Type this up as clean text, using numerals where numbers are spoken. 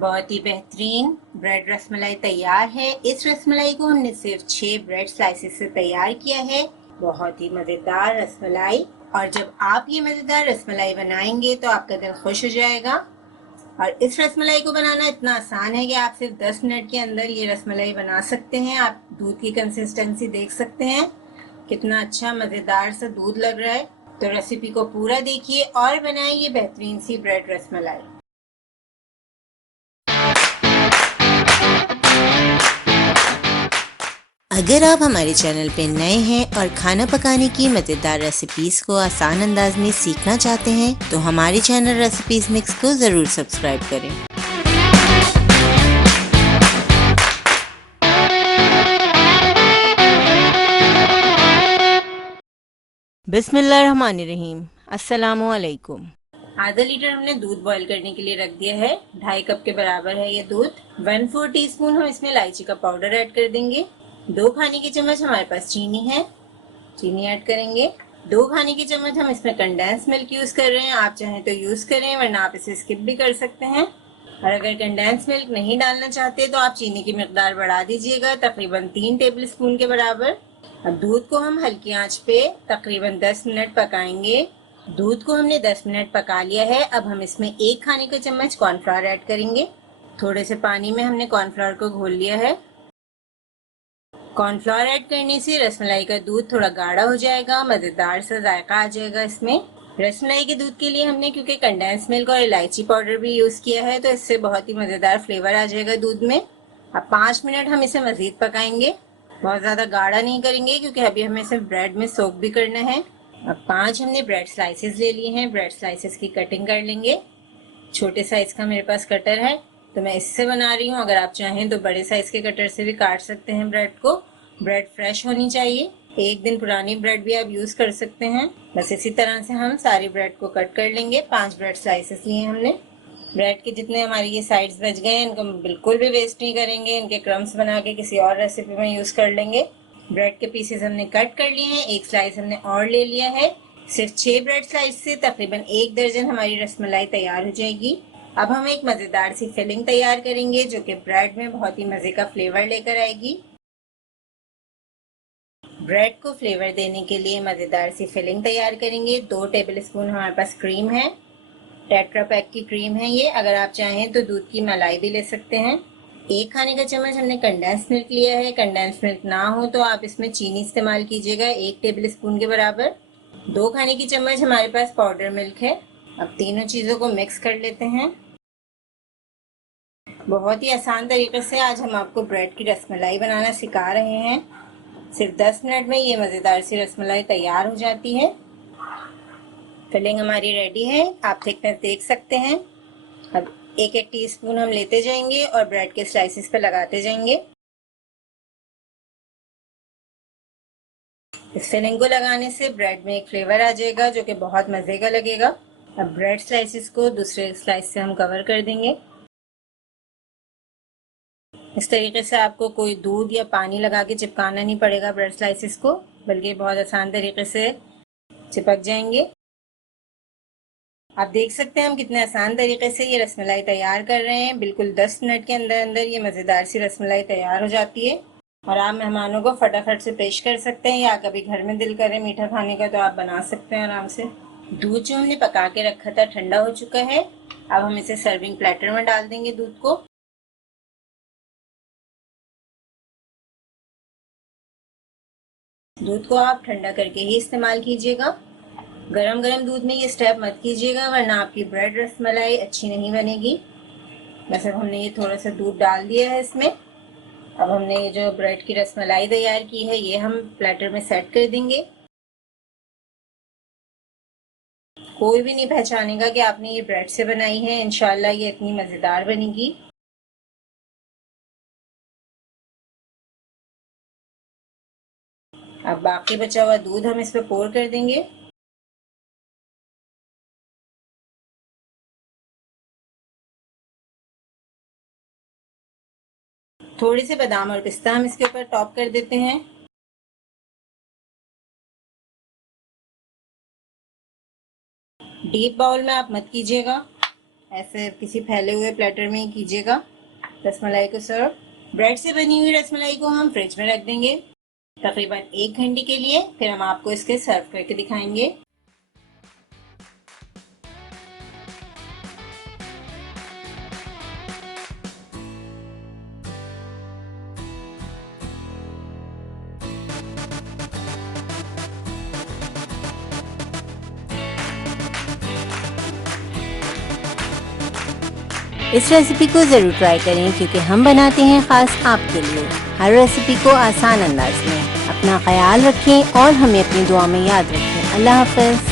बहुत ही बेहतरीन ब्रेड रसमलाई तैयार है। इस रसमलाई को हमने सिर्फ 6 ब्रेड स्लाइसेस से तैयार किया है। बहुत ही मज़ेदार रसमलाई। और जब आप ये मज़ेदार रसमलाई बनाएंगे तो आपका दिल खुश हो जाएगा। और इस रसमलाई को बनाना इतना आसान है कि आप सिर्फ 10 मिनट के अंदर ये रसमलाई बना सकते हैं। आप दूध की कंसिस्टेंसी देख सकते हैं, कितना अच्छा मज़ेदार सा दूध लग रहा है। तो रेसिपी को पूरा देखिए और बनाइए ये बेहतरीन सी ब्रेड रसमलाई। अगर आप हमारे चैनल पर नए हैं और खाना पकाने की मज़ेदार रेसिपीज़ को आसान अंदाज में सीखना चाहते हैं तो हमारे चैनल रेसिपीज़ मिक्स को ज़रूर सब्सक्राइब करें। बिस्मिल्लाहिर्रहमानिर्रहीम। अस्सलामुअलैकुम। आधा लीटर हमने दूध बॉईल करने के लिए रख दिया है। 2.5 कप के बराबर है ये दूध। 1/4 टीस्पून हम इसमें इलायची का पाउडर ऐड कर देंगे। 2 खाने के चम्मच हमारे पास चीनी है, चीनी ऐड करेंगे। 2 खाने के चम्मच हम इसमें कंडेंस मिल्क यूज कर रहे हैं। आप चाहें तो यूज करें, वरना आप इसे स्किप भी कर सकते हैं। और अगर कंडेंस मिल्क नहीं डालना चाहते तो आप चीनी की मिकदार बढ़ा दीजिएगा, तकरीबन 3 टेबल स्पून के बराबर। अब दूध को हम हल्की आंच पे तकरीबन 10 मिनट पकाएंगे। दूध को हमने 10 मिनट पका लिया है। अब हम इसमें 1 खाने का चम्मच कॉर्नफ्लावर ऐड करेंगे। थोड़े से पानी में हमने कॉर्नफ्लावर को घोल लिया है। कॉर्नफ्लावर ऐड करने से रसमलाई का दूध थोड़ा गाढ़ा हो जाएगा, मज़ेदार सा जायका आ जाएगा इसमें। रसमलाई के दूध के लिए हमने क्योंकि कंडेंस मिल्क और इलायची पाउडर भी यूज़ किया है, तो इससे बहुत ही मज़ेदार फ्लेवर आ जाएगा दूध में। अब 5 मिनट हम इसे मज़ीद पकाएंगे। बहुत ज़्यादा गाढ़ा नहीं करेंगे क्योंकि अभी हमें इसे ब्रेड में सोक भी करना है। अब 5 हमने ब्रेड स्लाइसेस ले लिए हैं। ब्रेड स्लाइसेस की कटिंग कर लेंगे। छोटे साइज का मेरे पास कटर है तो मैं इससे बना रही हूँ। अगर आप चाहें तो बड़े साइज के कटर से भी काट सकते हैं ब्रेड को। ब्रेड फ्रेश होनी चाहिए, 1 दिन पुरानी ब्रेड भी आप यूज कर सकते हैं। बस इसी तरह से हम सारी ब्रेड को कट कर लेंगे। 5 ब्रेड स्लाइसेस लिए हमने। ब्रेड के जितने हमारे ये साइड्स बच गए हैं इनको हम बिल्कुल भी वेस्ट नहीं करेंगे। इनके क्रम्स बना के किसी और रेसिपी में यूज कर लेंगे। ब्रेड के पीसेस हमने कट कर लिए हैं। 1 स्लाइस हमने और ले लिया है। सिर्फ 6 ब्रेड स्लाइस से तकरीबन 1 दर्जन हमारी रसमलाई तैयार हो जाएगी। अब हम एक मज़ेदार सी फिलिंग तैयार करेंगे जो कि ब्रेड में बहुत ही मज़े का फ्लेवर लेकर आएगी। ब्रेड को फ्लेवर देने के लिए मज़ेदार सी फिलिंग तैयार करेंगे। 2 टेबल स्पून हमारे पास क्रीम है, टेट्रा पैक की क्रीम है ये। अगर आप चाहें तो दूध की मलाई भी ले सकते हैं। 1 खाने का चम्मच हमने कंडेंस मिल्क लिया है। कंडेंस मिल्क ना हो तो आप इसमें चीनी इस्तेमाल कीजिएगा, 1 टेबल स्पून के बराबर। 2 खाने की चम्मच हमारे पास पाउडर मिल्क है। अब तीनों चीज़ों को मिक्स कर लेते हैं। बहुत ही आसान तरीके से आज हम आपको ब्रेड की रसमलाई बनाना सिखा रहे हैं। सिर्फ 10 मिनट में ये मज़ेदार सी रसमलाई तैयार हो जाती है। फिलिंग हमारी रेडी है, आप थिकनेस देख सकते हैं। अब 1-1 टीस्पून हम लेते जाएंगे और ब्रेड के स्लाइसेस पे लगाते जाएंगे। इस फिलिंग को लगाने से ब्रेड में एक फ्लेवर आ जाएगा जो कि बहुत मज़े का लगेगा। अब ब्रेड स्लाइसेस को दूसरे स्लाइस से हम कवर कर देंगे। इस तरीके से आपको कोई दूध या पानी लगा के चिपकाना नहीं पड़ेगा ब्रेड स्लाइसेस को, बल्कि बहुत आसान तरीके से चिपक जाएंगे। आप देख सकते हैं हम कितने आसान तरीके से ये रसमलाई तैयार कर रहे हैं। बिल्कुल 10 मिनट के अंदर अंदर ये मज़ेदार सी रसमलाई तैयार हो जाती है और आप मेहमानों को फटाफट से पेश कर सकते हैं, या कभी घर में दिल करे मीठा खाने का तो आप बना सकते हैं आराम से। दूध जो हमने पका के रखा था ठंडा हो चुका है। अब हम इसे सर्विंग प्लेटर में डाल देंगे दूध को। दूध को आप ठंडा करके ही इस्तेमाल कीजिएगा। गरम गरम दूध में ये स्टेप मत कीजिएगा, वरना आपकी ब्रेड रसमलाई अच्छी नहीं बनेगी। बस अब हमने ये थोड़ा सा दूध डाल दिया है इसमें। अब हमने ये जो ब्रेड की रसमलाई तैयार की है ये हम प्लेटर में सेट कर देंगे। कोई भी नहीं पहचानेगा कि आपने ये ब्रेड से बनाई है। इंशाल्लाह ये इतनी मज़ेदार बनेगी। अब बाकी बचा हुआ दूध हम इस पर पोर कर देंगे। थोड़े से बादाम और पिस्ता हम इसके ऊपर टॉप कर देते हैं। डीप बाउल में आप मत कीजिएगा, ऐसे किसी फैले हुए प्लेटर में ही कीजिएगा। रसमलाई को सर्व। ब्रेड से बनी हुई रसमलाई को हम फ्रिज में रख देंगे तकरीबन 1 घंटे के लिए, फिर हम आपको इसके सर्व करके दिखाएंगे। इस रेसिपी को ज़रूर ट्राई करें क्योंकि हम बनाते हैं ख़ास आपके लिए, हर रेसिपी को आसान अंदाज में। अपना ख्याल रखें और हमें अपनी दुआ में याद रखें। अल्लाह हाफ़िज़।